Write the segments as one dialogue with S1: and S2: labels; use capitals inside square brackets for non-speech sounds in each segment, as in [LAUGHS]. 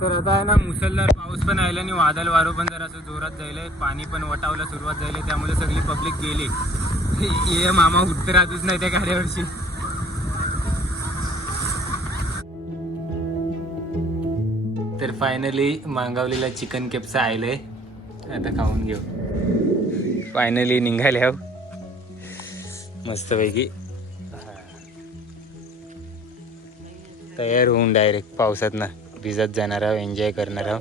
S1: तर आता आहे ना मुसळधार पाऊस पण आयला आणि वादळ वारो पण जरा जोरात जायलंय. पाणी पण वटावला सुरुवात झाली त्यामुळे सगळी पब्लिक गेली. ये मामा उठत राहतच नाही त्या गाड्यावरची. तर फायनली मागवलेला चिकन केपचा आयलंय. आता खाऊन घेऊ. फायनली निघाले हो. मस्तपैकी. तयार होऊन डायरेक्ट पावसात ना भिजत जाणार आहोत एन्जॉय करणार आहोत.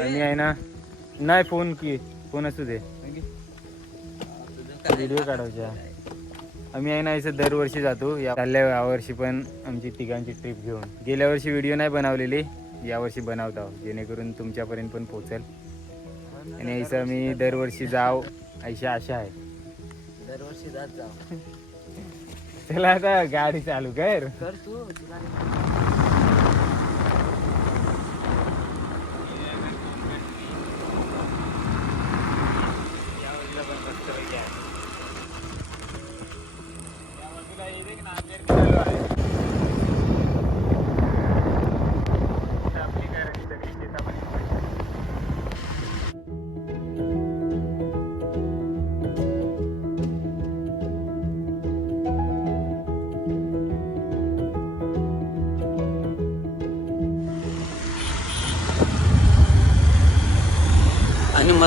S1: आणि आहे ना नाही फोन की फोन असू दे. व्हिडिओ काढायचा. आम्ही आहे ना असं दरवर्षी जातो. या चालल्या यावर्षी पण आमची तिघांची ट्रिप घेऊन. गेल्या वर्षी व्हिडिओ नाही बनवलेली. यावर्षी बनवत आहोत. जेणेकरून तुमच्यापर्यंत पण पोहोचेल. आणि असं आम्ही दरवर्षी जाव अशी आशा आहे.
S2: दरवर्षी जात जाऊ.
S1: चला आता गाडी चालू कर.
S2: कर तू तुला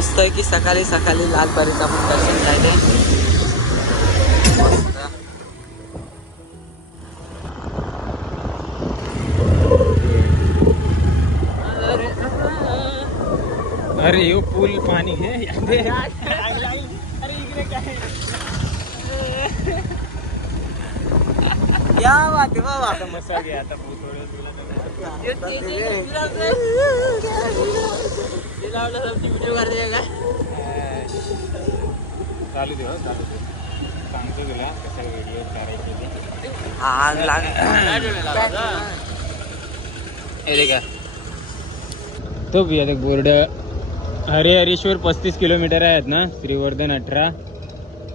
S2: मस्त आहे की सकाळी सकाळी लालबारीचं आपण दर्शन मस्त
S1: अरे यो पूल पाणी घे
S2: या बाबा
S1: घे आता
S2: व्हिडिओ करते काय
S1: चालू दे चालू दे. सांगतो तुला कसं व्हिडिओ करायचे ते.
S2: आग लाग
S1: हे का. तो भी आता बोर्ड हरे हरेश्वर पस्तीस किलोमीटर आहेत ना श्रीवर्धन अठरा.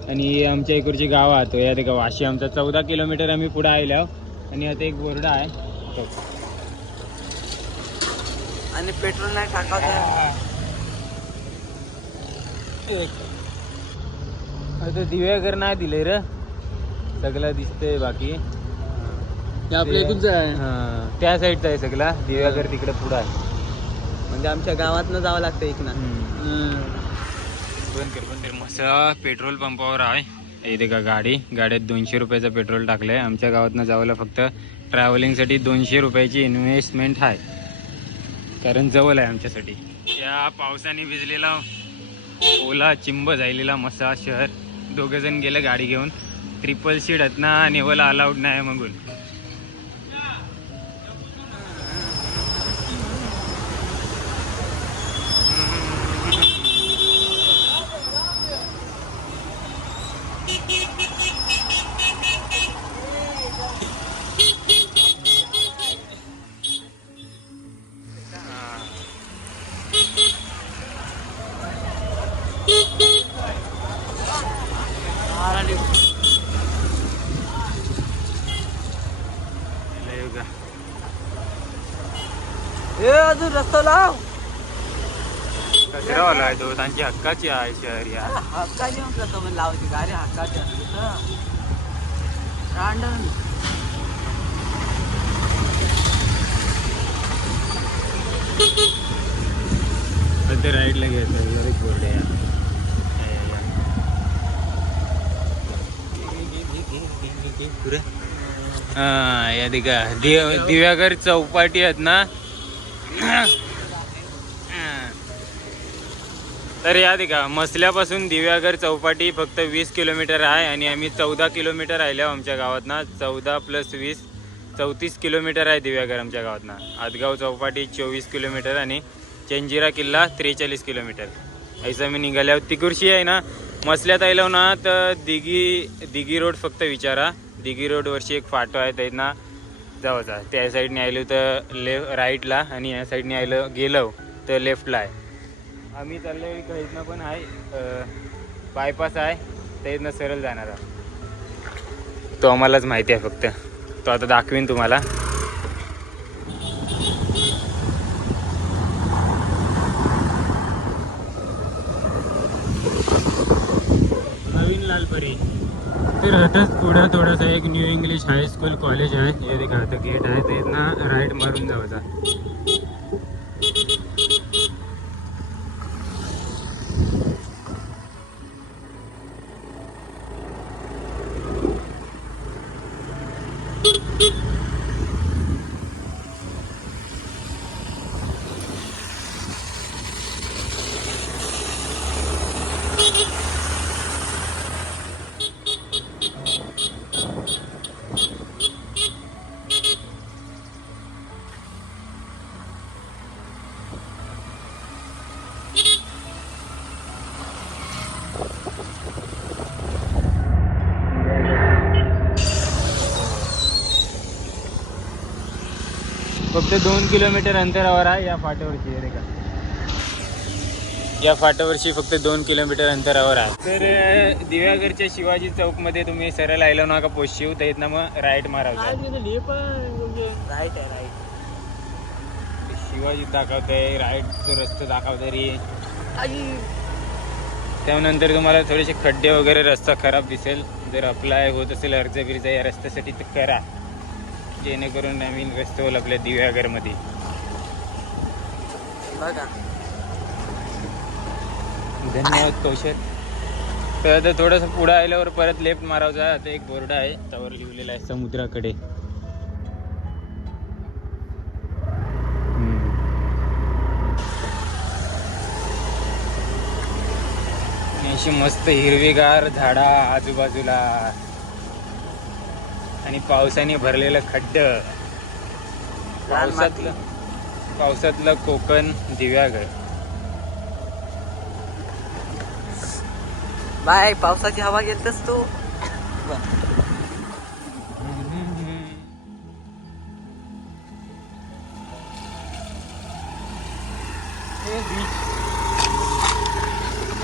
S1: आणि आमच्या इकडची गाव आहात या का वाशी. आमचा चौदा किलोमीटर आम्ही पुढे आलो आणि आता एक बोर्ड आहे. तो.
S2: आणि पेट्रोल नाही टाकावं
S1: आता दिव्यागर नाही दिले रे. सगळं दिसतंय बाकी.
S2: आपल्या इकडूनच आहे.
S1: हा, त्या साईडचा आहे सगळा. दिव्यागर तिकडे पुढं आहे.
S2: म्हणजे आमच्या गावातनं जावं लागतं इकडं
S1: बंद कर बंद कर. मस्त पेट्रोल पंपावर आहे. इथे का गाडी. गाड्यात दोनशे रुपयाचं पेट्रोल टाकलंय. आमच्या गावातनं जावं फक्त ट्रॅव्हलिंगसाठी दोनशे रुपयाची इन्व्हेस्टमेंट आहे. कारण जवळ आहे आमच्यासाठी. या पावसाने भिजलेला ओला चिंब झालेला मसा शहर. दोघं जण गाडी घेऊन. ट्रिपल सीट आहेत ना नेवला अलाउड नाही मगून. त्यांची हक्काची आहे शहर या
S2: हक्काची म्हटलं तर लावायची गाडी हक्काची रांडण
S1: ते राईडला घ्यायचं जरा आहे या. या. हा या दिका दिव दिव्यागर चौपाटी आहेत ना तर या का मसल्यापासून दिव्यागर चौपाटी फक्त वीस किलोमीटर आहे आणि आम्ही चौदा किलोमीटर राहिलो आमच्या गावातनं. चौदा प्लस वीस चौतीस किलोमीटर आहे दिव्यागर आमच्या गावातनं. आदगाव चौपाटी चोवीस किलोमीटर आणि चंजिरा किल्ला त्रेचाळीस किलोमीटर. ऐसं मी निघाले आहोत तिकुर्शी आहे ना मसल्यात आलो ना तर दिघी दिघी रोड फक्त विचारा. दिघी रोडवरची एक फाटो आहे त्यांना जावाचा त्या साईडने आलो तर ले राईटला आणि या साईडने आलो गेलो तर लेफ्टला आहे. आम्ही चालले इथनं पण आहे बायपास आहे तेच इथनं सरळ जाणार आहोत. तो आम्हालाच माहिती आहे फक्त. तो आता दाखवीन तुम्हाला. नवीन लालपरी. तर आताच पुढं थोडासा एक न्यू इंग्लिश हायस्कूल कॉलेज आहे. हे आता गेट आहे तेच ना राईट मारून जावचा फक्त दोन किलोमीटर अंतरावर आहे या फाट्यावरची आहे रे का या फाट्यावरची फक्त दोन किलोमीटर अंतरावर आहे. तर अं, दिव्यागरच्या शिवाजी चौकमध्ये तुम्ही सरळ आयला नका पोशिव तर इथनं मग राईट मारायचं
S2: राईट आहे राईट
S1: शिवाजी दाखवतंय राईटचं रस्ता दाखवतंय रे. त्यानंतर तुम्हाला थोडेसे खड्डे वगैरे रस्ता खराब दिसेल. जर अप्लाय होत असेल अर्ज बिर्ज या रस्त्यासाठी तर करा. जेणेकरून नवीन रस्ते होईल आपल्या दिव्यागरमध्ये
S2: बघा.
S1: धन्यवाद कौशल. तर आता थोडंसं पुढं आल्यावर परत लेफ्ट मारायचा आता एक बोर्ड आहे त्यावर लिहिलेला आहे समुद्राकडे. अशी मस्त हिरवीगार झाडा आजूबाजूला. आणि पावसाने भरलेलं खड्ड. पावसातलं पावसातलं कोकण दिव्यागर
S2: बाय पावसाची हवा घेतस तू.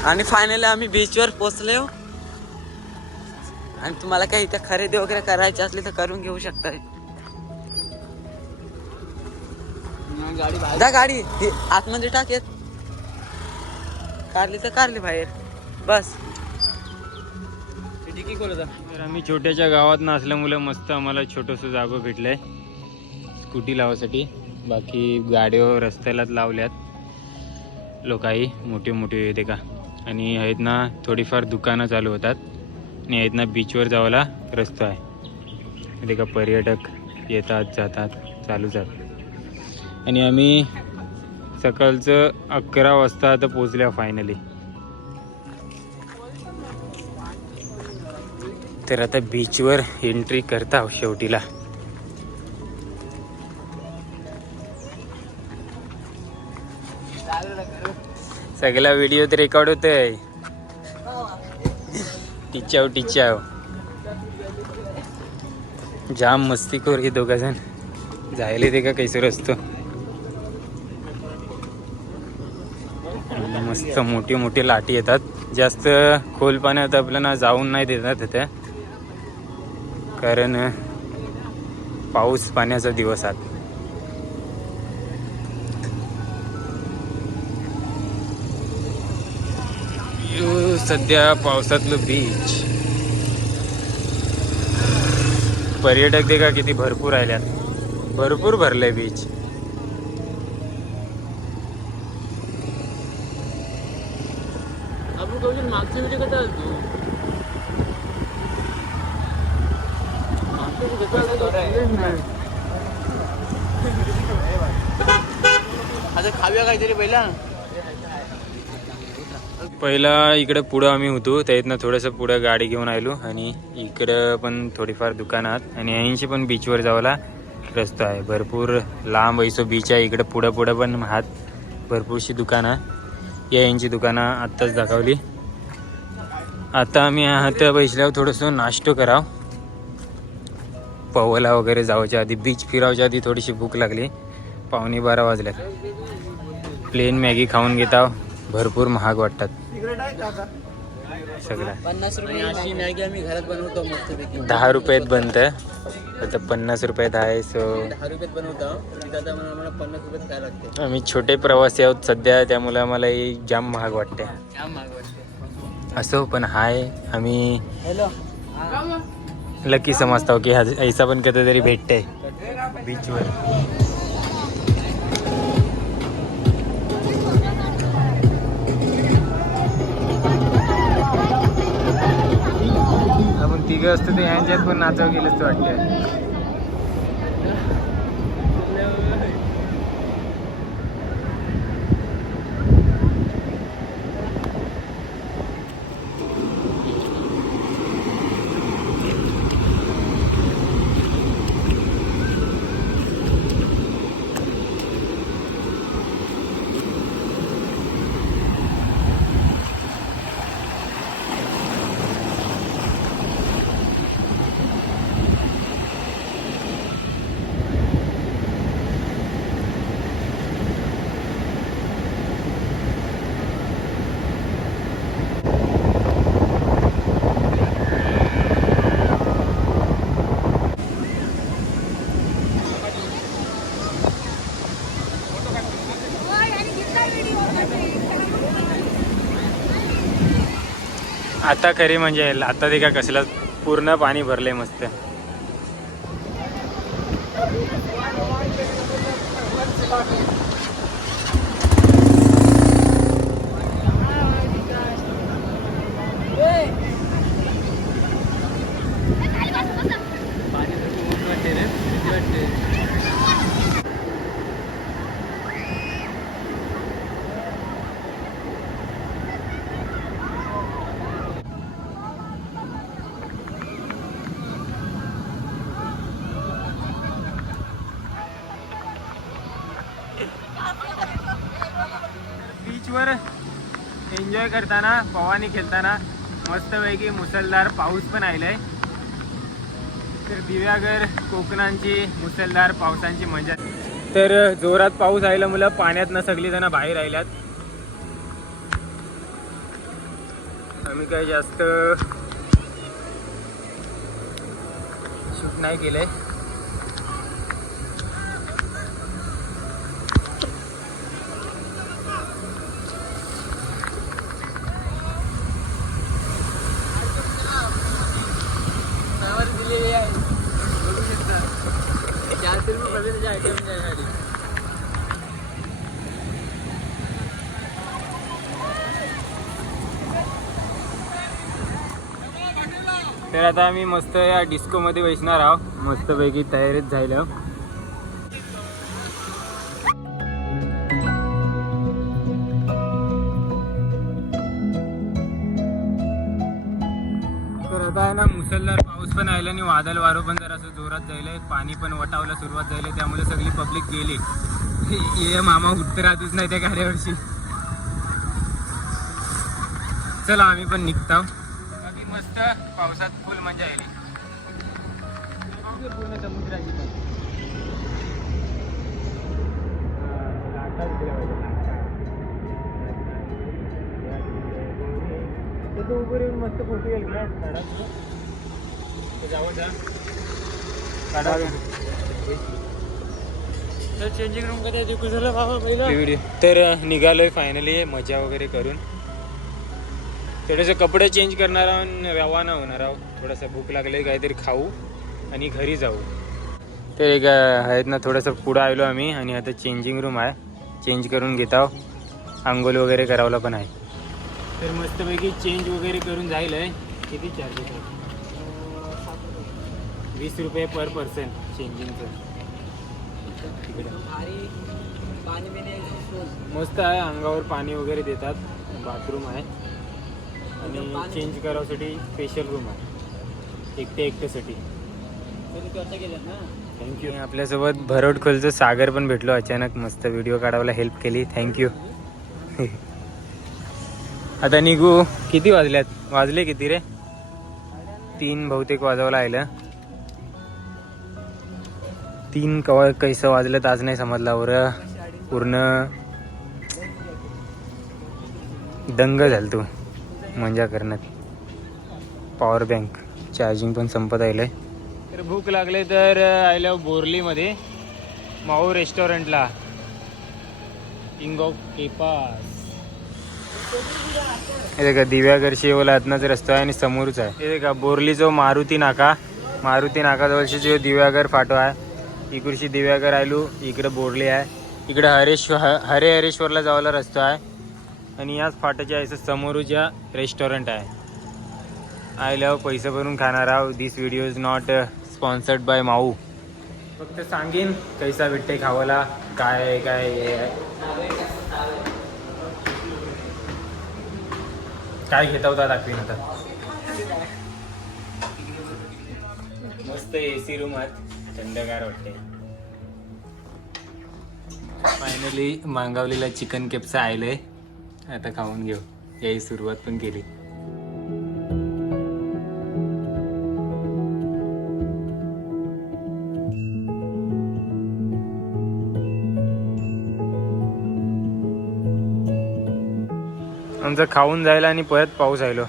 S2: आणि फायनली आम्ही बीचवर पोचलो आणि तुम्हाला काही इथे खरेदी वगैरे करायची असली तर करून घेऊ शकता. गाडी. गाडी आतमध्ये टाक येत कारली तर कारली बाहेर. बस.
S1: तर आम्ही छोट्याच्या गावात असल्यामुळे मस्त आम्हाला छोटंसं जागो भेटलंय. स्कूटी लावासाठी बाकी गाड्या रस्त्यालाच लावल्यात. लोकाही मोठे मोठे येते का? आणि आहेत ना थोडीफार दुकानं चालू होतात. आणि इथनं बीचवर जावाला रस्ता आहे. ते का पर्यटक येतात जातात चालूच आहेत आणि आम्ही सकाळचं अकरा वाजता आता पोचल्या फायनली तर आता बीचवर एंट्री करता शेवटीला. सगळा व्हिडिओ तर रेकॉर्ड होतोय. टिचाव टिचाव जाम मस्ती कर हे दोघा जण जायला ते का कैसर असतो मस्त मोठी मोठी लाटी येतात. जास्त खोल पाण्यात आपल्याला जाऊन नाही देतात तिथे. कारण पाऊस पाण्याचा दिवस आत सध्या पावसातलं बीच पर्यटक ते का किती भरपूर राहिल्यात. भरपूर भरलंय बीच
S2: मागची व्हिडिओ कसं आता खाऊया काहीतरी पहिला.
S1: पहिला इकडे पुढं आम्ही होतो. त्यातनं थोडंसं पुढं गाडी घेऊन आलो आणि इकडं पण थोडीफार दुकानात आणि ऐंशी पण बीचवर जावला रस्ता आहे. भरपूर लांब ऐसो बीच आहे. इकडं पुढं पुढं पण हात भरपूरशी दुकानं. या यांची दुकानं आत्ताच दाखवली. आता आम्ही आहात बैसल्यावर थोडंसं नाश्तो कराव. पवला वगैरे जावच्या आधी बीच फिरावच्या आधी थोडीशी भूक लागली. पावणे बारा वाजल्यात. प्लेन मॅगी खाऊन घेताव. भरपूर महाग वाटतात. सगळं.
S2: पन्नास रुपये अशी मॅगी. आम्ही घरात बनवतो मस्तपैकी
S1: दहा रुपयात बनतं. आता पन्नास रुपयात आहे सो
S2: दहा रुपयात बनवतो. तिथं आता मला आम्हाला पन्नास रुपयात काय लागते?
S1: आम्ही छोटे प्रवासी आहोत सध्या त्यामुळे आम्हाला हे जाम महाग वाटते.
S2: जाम महाग वाटते.
S1: असो पण हाय. आम्ही
S2: हॅलो.
S1: लकी समजतो की ऐसा पण कधीतरी भेटते बीचवर तिघं असतो ते यांच्यात पण नाचावं गेलंच वाटतं आता खरी म्हणजे आता ते का कसलं पूर्ण पाणी भरलंय मस्त बीचवर एन्जॉय करताना पवानी खेळताना मस्तपैकी मुसळधार पाऊस पण आहे तर दिव्यागर कोकणांची मुसळधार पावसांची मजा. तर जोरात पाऊस आयला मुलं पाण्यात न सगळी जण बाहेर आल्यात आम्ही काही जास्त शूट नाही केलंय. तर आता आम्ही मस्त या डिस्कोमध्ये बसणार आहोत. मस्तपैकी तयारीत झालं वादळ वारो पण जरा असं जोरात जायलं पाणी पण वटावला सुरुवात झाली त्यामुळे सगळी पब्लिक गेली. ये मामा उत्तरातच राहतच नाही त्या गाड्यावरची. चला आम्ही पण निघतो. बाकी मस्त पावसात फुल मजा येईल पूर्ण समुद्राची पण. उभं येऊन मस्त फोटो येईल का काढा तुझं? ते जावं जा. काढा
S2: चेंजिंग रूम कधी झालं बाबा
S1: तर निघालोय फायनली मजा वगैरे करून. थोडेसे कपडे चेंज करणार आहोत आणि रवाना होणार आहोत. थोडंसं भूक लागली काहीतरी खाऊ आणि घरी जाऊ. तर एक आहेत ना थोडंसं पुढं आलो आम्ही आणि आता चेंजिंग रूम आहे. चेंज करून घेत आहोत. आंघोळ वगैरे करावला पण आहे. तर मस्तपैकी चेंज वगैरे करून जाईल आहे किती चार्जेस आहे वीस रुपये पर पर्सन चेंजिंगचं मस्त आहे अंगावर पाणी वगैरे देतात. बाथरूम आहे. आणि चेंज करायसाठी स्पेशल रूम आहे. एकटे एकट्यासाठी. थँक्यू आपल्यासोबत भरोड खोलचं सागर पण भेटलो. अचानक मस्त व्हिडिओ काढायला हेल्प केली. थँक्यू [LAUGHS] आता निघू. किती वाजल्यात? वाजले किती रे? तीन बहुतेक वाजवायला आलं तीन कवा कैसं वाजलं आज नाही समजला बरं पूर्ण दंग झाल तू मजा करण्यात. पॉवर बँक चार्जिंग पण संपत आलंय तर भूक लागले तर आयल्या बोरलीमध्ये माऊ रेस्टॉरंटला किंग ऑफ केपास हे देखा दिव्यागर शेवला आतनाच रस्ता आहे आणि समोरच आहे. हे देखा बोरली जो मारुती नाका. मारुती नाका जवळशी जो दिव्यागर फाटो आहे इकडची दिव्यागर आयलू इकडे बोरली आहे. इकडे हरेश्वर ह- हरे हरेश्वरला जायला रस्ता आहे. आणि याच फाट्याच्या याचं समोरच्या रेस्टॉरंट आहे. आय लव पैसे भरून खाणार आहो. This video is not sponsored by माऊ. फक्त सांगेन कैसा भेटते खावाला काय काय हे आहे. काय घेता होता दाखवीन आता. मस्त ए सी रूम आहे थंडगार वाटते. फायनली मागवलेला चिकन केपचा आयलंय. आता खाऊन घेऊ. याही सुरुवात पण केली. आमचं खाऊन जायला आणि परत पाऊस आलो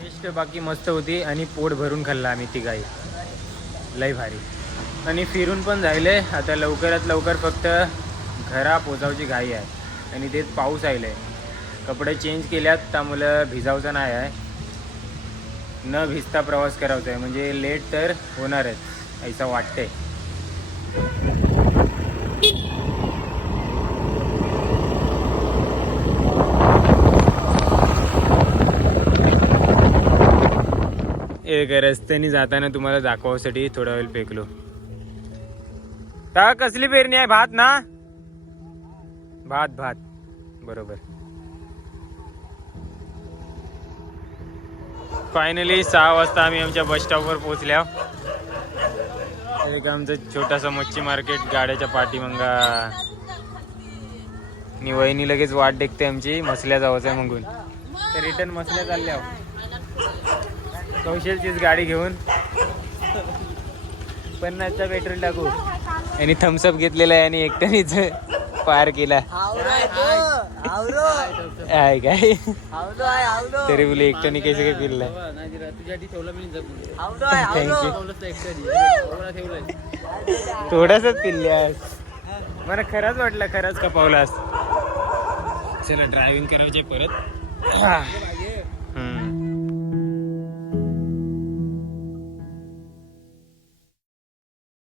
S1: टेस्ट बाकी मस्त होती आणि पोट भरून खाल्ला आम्ही ती गाई लय भारी. आणि फिरून पण झाले आता लवकरात लवकर फक्त घरा पोचावची घाई आहे. आणि तेच पाऊस आहे कपडे चेंज केल्यात त्यामुळं भिजावचं नाही आहे. न भिजता प्रवास करायचा आहे म्हणजे लेट तर होणारच असं वाटते एक रस्त्याने जाताना तुम्हाला दाखवासाठी थोडा वेळ फेकलो. का कसली पेरणी आहे? भात ना? भात भात. बरोबर. फायनली सहा वाजता आम्ही आमच्या बस स्टॉपवर पोहोचल्या. एक आमचं छोटासा मच्छी मार्केट गाड्याच्या पाठीमंगा. आणि वहिनी लगेच वाट देखते आमची मसल्या जावंच आहे मगून तर रिटर्न मसल्या चालल्या हो. कौशलचीच गाडी घेऊन. पन्नासचा पेट्रोल टाकू. आणि थम्सअप घेतलेला आहे आणि एकट्यानेच पार केला. आहे काय? तरी बोले एकट्याने कैसे काय पिल्ला थँक्यू थोडासाच पिल्ल्यास मला खरंच वाटलं खरंच कपावलास चला ड्रायव्हिंग करायचे परत. [CLEARS THROAT]